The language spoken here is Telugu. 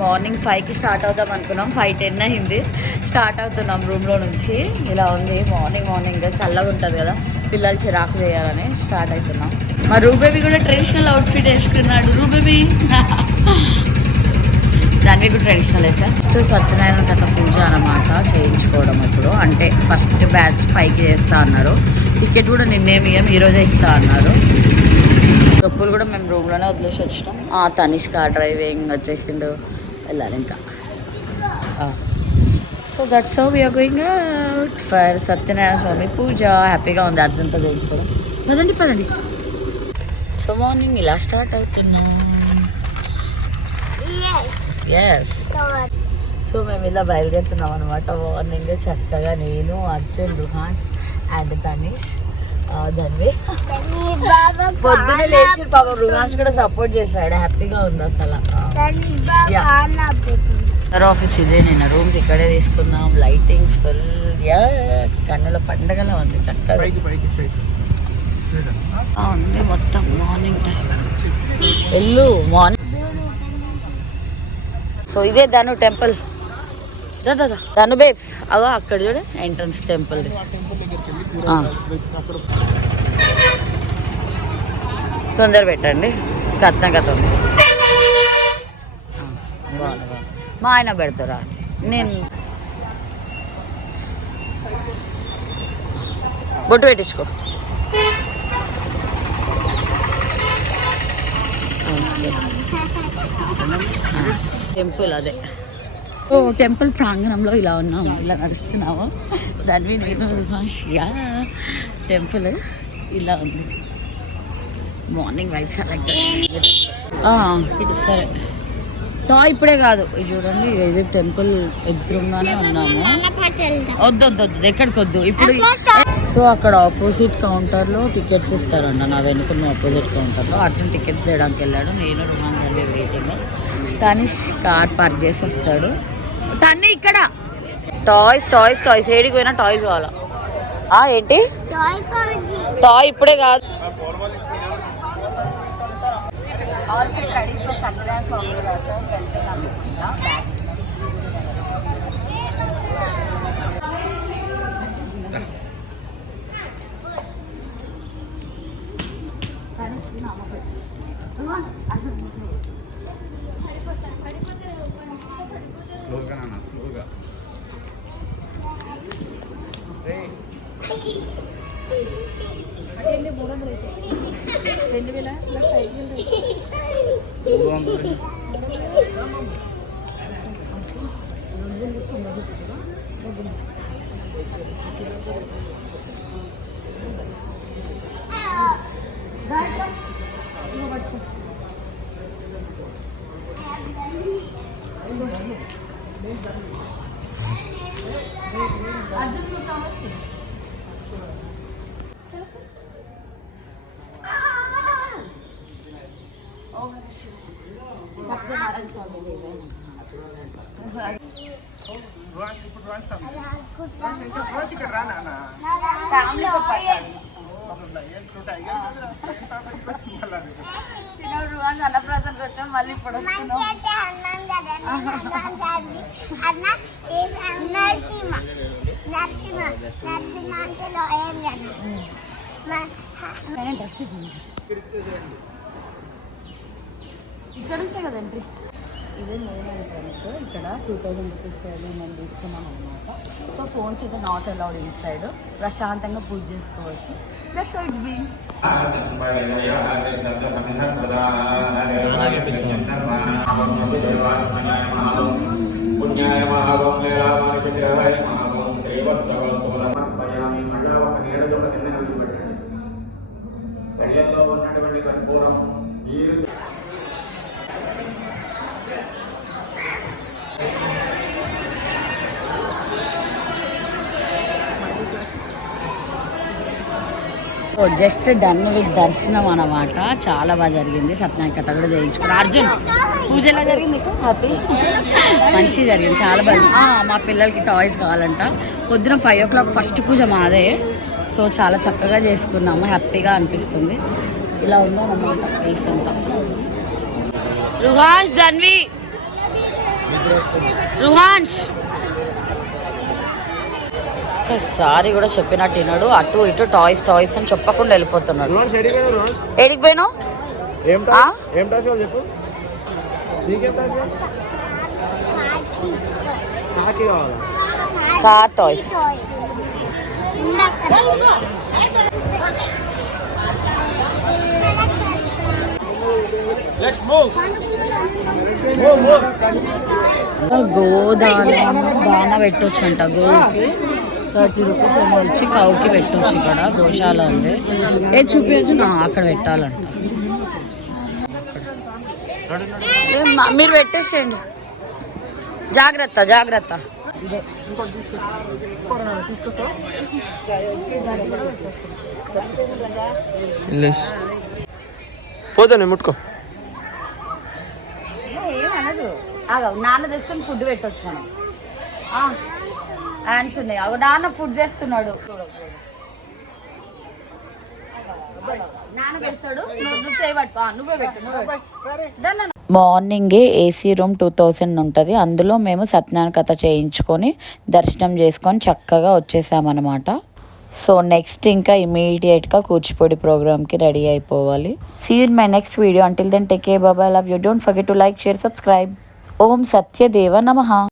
మార్నింగ్ 5కి స్టార్ట్ అవుదాం అనుకున్నాం. 5:10 అయింది. స్టార్ట్ అవుతున్నాం రూమ్లో నుంచి. ఇలా ఉంది మార్నింగ్ చల్లగా ఉంటుంది కదా, పిల్లలు చిరాకు చేయాలని స్టార్ట్ అవుతున్నాం. మా రూబేబీ కూడా ట్రెడిషనల్ అవుట్ఫిట్ వేసుకున్నాడు. రూబేబీ దాన్ని కూడా ట్రెడిషనల్ వేసా. సత్యనారాయణ కథ పూజ అన్నమాట చేయించుకోవడం. ఇప్పుడు అంటే ఫస్ట్ బ్యాచ్ 5కి చేస్తా అన్నారు. టికెట్ కూడా నిన్నేమి ఈరోజే ఇస్తా అన్నారు. చెప్పులు కూడా మేము రూమ్లోనే వదిలేసి వచ్చినాం. తనిష్క డ్రైవింగ్ వచ్చేసిండు, వెళ్ళాలి ఇంకా. So that's how we are going out for Satyanarayana Swami puja. హ్యాపీగా ఉంది అర్జున్తో చేయించుకోవడం. పదండి. సో మార్నింగ్ ఇలా స్టార్ట్ అవుతున్నాం. సో మేము ఇలా బయలుదేరుతున్నాం అనమాట. మార్నింగ్ చక్కగా నేను, అర్జున్, రుహాన్స్ అండ్ తనీష్, ధన్వి పొద్దున్నే లేచి పాపం రుహాన్స్ కూడా సపోర్ట్ చేశాడు. హ్యాపీగా ఉంది అసలు. ఆఫీస్ ఇదే, నేను రూమ్స్ ఇక్కడే తీసుకున్నాం. లైటింగ్స్ ఫుల్ కన్నుల పండగలా ఉంది. చక్కగా ఉంది మొత్తం. Morning time morning. సో ఇదే ధను టెంపుల్. ధను బేబ్స్ అవో అక్కడ చూడ ఎంట్రన్స్ టెంపుల్. తొందర పెట్టండి, కథంగా తొందర. బాగుంది. మా ఆయన పెడతారా? నేను బొట్టు పెట్టించుకో. టెంపుల్ అదే. ఓ టెంపుల్ ప్రాంగణంలో ఇలా ఉన్నాము, ఇలా నడుస్తున్నాము. దాన్ని నేను టెంపుల్ ఇలా ఉంది. మార్నింగ్ వైబ్స్ సరే. ఇప్పుడే కాదు, చూడండి ఇది టెంపుల్ ఎదురుగానే ఉన్నాము. వద్దు ఎక్కడికి వద్దు ఇప్పుడు. సో అక్కడ ఆపోజిట్ కౌంటర్లో టికెట్స్ ఇస్తారంట. నా వెనుకున్న ఆపోజిట్ కౌంటర్లో అర్జున్ టికెట్స్ చేయడానికి వెళ్ళాడు. నేను రుమాన్ గారి వెయిటింగ్. తనిష్ కార్ పార్క్ చేసి వస్తాడు. తన్ని ఇక్కడ టాయ్స్ ఏడికి పోయినా టాయ్స్ కావాలా? ఏంటి టాయ్? ఇప్పుడే కాదు. స్లోగా అన్నప్రాసనకి వచ్చాం, మళ్ళీ ఇప్పుడు ఇక్కడ నుంచే కదా ఎంట్రీ. ఇదే మెయిన్ ఎంట్రన్స్. ఇక్కడ 2000 రూపీస్ మేము తీసుకున్నాం అనమాట. సో ఫోన్స్ అయితే నాట్ అలౌడ్ ఇన్ సైడ్. ప్రశాంతంగా పూజ చేసుకోవచ్చు. That's how it's been. ఉన్నటువంటి కర్పూరం జస్ట్ డన్ విత్ దర్శనం అన్నమాట. చాలా బాగా జరిగింది. సత్యనారాయణ కథ కూడా చేయించుకున్నాను. అర్జున్ పూజ ఎలా జరిగింది? హ్యాపీ, మంచిగా జరిగింది, చాలా బాగుంది. మా పిల్లలకి టాయ్స్ కావాలంట. పొద్దున 5 o'clock ఫస్ట్ పూజ మాదే. సో చాలా చక్కగా చేసుకున్నాము, హ్యాపీగా అనిపిస్తుంది. ఇలా ఉందో అన్నమాట ప్లేస్ అంతా. రుహాష్, ధన్వి రుహాన్ష్ ఒకసారి కూడా చెప్పినట్టు విన్నాడు. అటు ఇటు టాయ్స్ టాయ్స్ అని చెప్పకుండా వెళ్ళిపోతున్నాడు. ఏడికి పోయినావు? Car toys. దాన పెట్టొచ్చు అంట. గోవుకి 30 రూపీస్ ఏమో వచ్చి కౌకి పెట్టొచ్చు. ఇక్కడ గోశాల ఉంది. చూపించు నా అక్కడ పెట్టాలంట. మీరు పెట్టేసేయండి. జాగ్రత్త జాగ్రత్త. పోతానే ముట్టుకో. ఏమనదు. నాన్న తెస్తున్న ఫుడ్ పెట్టొచ్చు మనం. హ్యాండ్స్ ఉన్నాయి. నాన్న ఫుడ్ చేస్తున్నాడు. నాన్న పెడతాడు. నువ్వు చేయబట్టు. నువ్వే పెట్టు. మార్నింగే ఏసీ రూమ్ 2000 ఉంటుంది. అందులో మేము సత్యనారాయణ కథ చేయించుకొని దర్శనం చేసుకొని చక్కగా వచ్చేసామన్నమాట. సో నెక్స్ట్ ఇంకా ఇమీడియట్గా కూచిపూడి ప్రోగ్రామ్కి రెడీ అయిపోవాలి. See you in my next video. Until then take care. Bye. Love you. Don't forget to like, share, subscribe. Om Satyadeva నమః.